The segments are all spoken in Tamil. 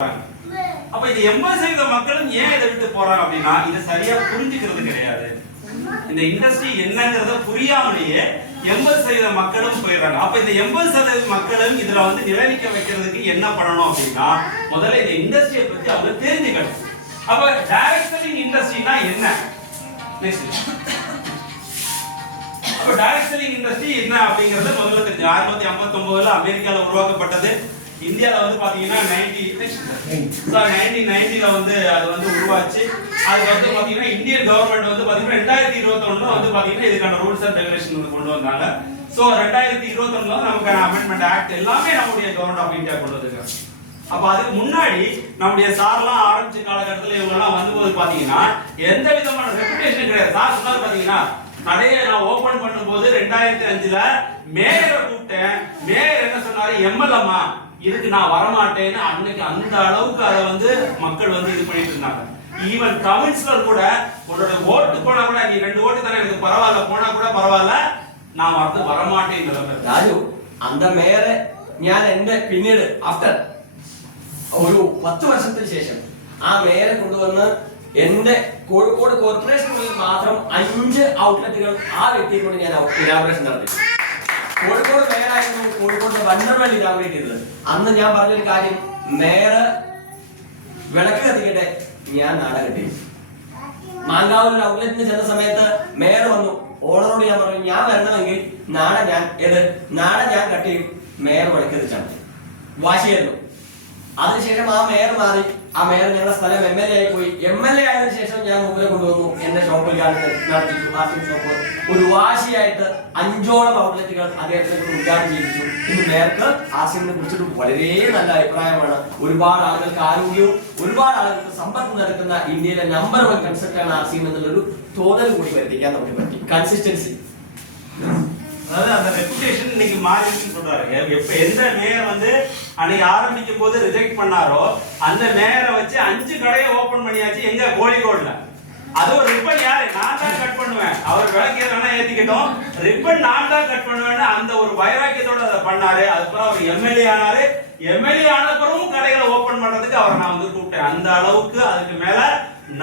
அப்ப இது 80% மக்களும் ஏன் இதை விட்டு போறாங்க அப்படின்னா இதை சரியா புரிஞ்சுக்கிறது கிடையாது. இந்த இண்டஸ்ட்ரி என்னங்கறத புரியாமலேயே 80% மக்களும் போயிடுறாங்க. அப்ப இந்த 80% மக்களும் இதுல நிலைநிக்க வைக்கிறதுக்கு என்ன பண்ணணும் அப்படின்னா முதல்ல இந்த இண்டஸ்ட்ரியை பத்தி அவங்க தெரிஞ்சுக்கணும். அப்ப டைரக்ட் செல்லிங் இண்டஸ்ட்ரினா என்ன? நெக்ஸ்ட் அப்ப டைரக்ட் செல்லிங் இண்டஸ்ட்ரி என்ன அப்படிங்கறது முதல்ல தெரிஞ்சு 1959ல அமெரிக்கால உருவாக்கப்பட்டது. இந்தியால பாத்தீங்கன்னா 1990ல அது உருவாச்சு. அது பாத்தீங்கன்னா இந்தியன் கவர்மெண்ட் பாத்தீங்கன்னா 2021ல பாத்தீங்கன்னா இதுக்கான ரூல்ஸ் அண்ட் ரெகுலேஷன் கொண்டு வந்தாங்க. சோ 2021ல நமக்கான அமெண்ட்மென்ட் ஆக்ட் எல்லாமே நம்முடைய கவர்மெண்ட் ஆஃப் இந்தியா கொண்டு வந்திருக்காங்க. அப்ப அதுக்கு முன்னாடி நம்முடைய சார்லாம் ஆரம்பிச்ச காலகட்டத்துல இவங்க எல்லாம் வந்தபோது பாத்தீங்கன்னா எந்த விதமான ரெபுடேஷன் கிடையாது. சார் சொன்னாரு பாத்தீங்கன்னா கடையை நான் ஓபன் பண்ணும்போது 2005ல மேயரை கூப்பிட்டேன். மேயர் என்ன சொன்னாரு, எம்எல்ஏமா இதுக்கு நான் வரமாட்டேன்னு அன்னைக்கு அந்த அளவுக்கு அதை மக்கள் இது பண்ணிட்டு இருந்தாங்க. ஈவன் கவுன்சிலர் கூட உன்னோட ஓட்டு போனா கூட நீ 2 ஓட்டு தானே எனக்கு பரவாயில்ல போனா கூட பரவாயில்ல நான் வரமாட்டேன்னு രാജു அந்த മേയറെ ഞാൻ എന്റെ പിന്നീട് ആഫ്റ്റർ ഒരു 10 വർഷത്തിന് ശേഷം ആ മേയറെ കൊണ്ടുവന്ന് എന്റെ കോഴിക്കോട് കോർപ്പറേഷനിൽ മാത്രം 5 ഔട്ട്ലെറ്റുകൾ ആ വ്യക്തിയെ കൊണ്ട് ഞാൻ ഇനാഗുറേഷൻ നടത്തി. കോഴിക്കോട് മേയറായിരുന്നു കോഴിക്കോട് വണ്ടർവേൾഡ് ഇനാഗുറേറ്റ് ചെയ്തത്. അന്ന് ഞാൻ പറഞ്ഞൊരു കാര്യം, മേയർ വിളക്ക് കത്തിക്കട്ടെ, ഞാൻ നാട കെട്ടി. മാങ്കാവൂരിൽ ഔട്ട്ലെറ്റിന് ചെന്ന സമയത്ത് മേയർ വന്നു. ഓണറോട് ഞാൻ പറഞ്ഞു, ഞാൻ വരണമെങ്കിൽ നാട ഞാൻ കട്ട് ചെയ്യും. മേയർ വിളക്ക് കത്തിച്ചാണ്. വാശിയായിരുന്നു. അതിനുശേഷം ആ മേയർ മാറി. ആ മേയർ ഞങ്ങളുടെ സ്ഥലം MLA ആയി പോയി. MLA ആയതിനു ശേഷം ഞാൻ മുമ്പിൽ കൊണ്ടുവന്നു. എന്റെ ഷോപ്പിൽ നടത്തിച്ചു. ആർട്ടിംഗ് ഷോപ്പ് ഒരു വാശിയായിട്ട് 5ഓളം ഔട്ട്ലെറ്റുകൾ അദ്ദേഹത്തിന് ഉദ്ഘാടനം ചെയ്യിച്ചു. ഇന്ന് മേയർക്ക് ആസിമിനെ കുറിച്ചിട്ട് വളരെ നല്ല അഭിപ്രായമാണ്. ഒരുപാട് ആളുകൾക്ക് ആരോഗ്യവും ഒരുപാട് ആളുകൾക്ക് സമ്പത്ത് നടക്കുന്ന ഇന്ത്യയിലെ നമ്പർ 1 കൺസെപ്റ്റ് ആണ് ആസിം എന്നുള്ളൊരു തോന്നൽ കൂടി വരുത്തിക്കാൻ നമുക്ക് പറ്റി. കൺസിസ്റ്റൻസി, அதாவது அந்த ரெபுடேஷன் இன்னைக்கு மாறிடுச்சுன்னு சொல்றாரு. எப்ப எந்த மேயர் அன்னைக்கு ஆரம்பிக்கும் போது ரிஜெக்ட் பண்ணாரோ அந்த மேயரை வச்சு 5 கடையை ஓபன் பண்ணியாச்சு. எங்க கோழிக்கோடுல அது ஒரு ரிப்பன் யாரு நான் தான் கட் பண்ணுவேன். அவர் விளக்கு வேணா ஏத்திக்கிட்டோம், ரிப்பன் நான் தான் கட் பண்ணுவேன்னு அந்த ஒரு வைராக்கியத்தோட அதை பண்ணாரு. அதுக்கப்புறம் அவர் MLA ஆனாரு. MLA ஆன பிறகும் கடைகளை ஓபன் பண்றதுக்கு அவரை நான் கூப்பிட்டேன். அந்த அளவுக்கு அதுக்கு மேல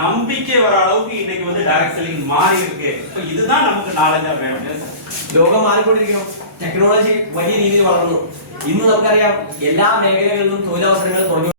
நம்பிக்கை வர அளவுக்கு இன்னைக்கு டைரக்ட் செல்லிங் மாறி இருக்கு. இதுதான் நமக்கு நாலேஜா வேணும். ലോകം മാറിക്കൊണ്ടിരിക്കുന്നു. ടെക്നോളജി വലിയ രീതിയിൽ വളർന്നു. ഇന്ന് നമുക്കറിയാം എല്ലാ മേഖലകളിലും തൊഴിലവസരങ്ങൾ തുടങ്ങി.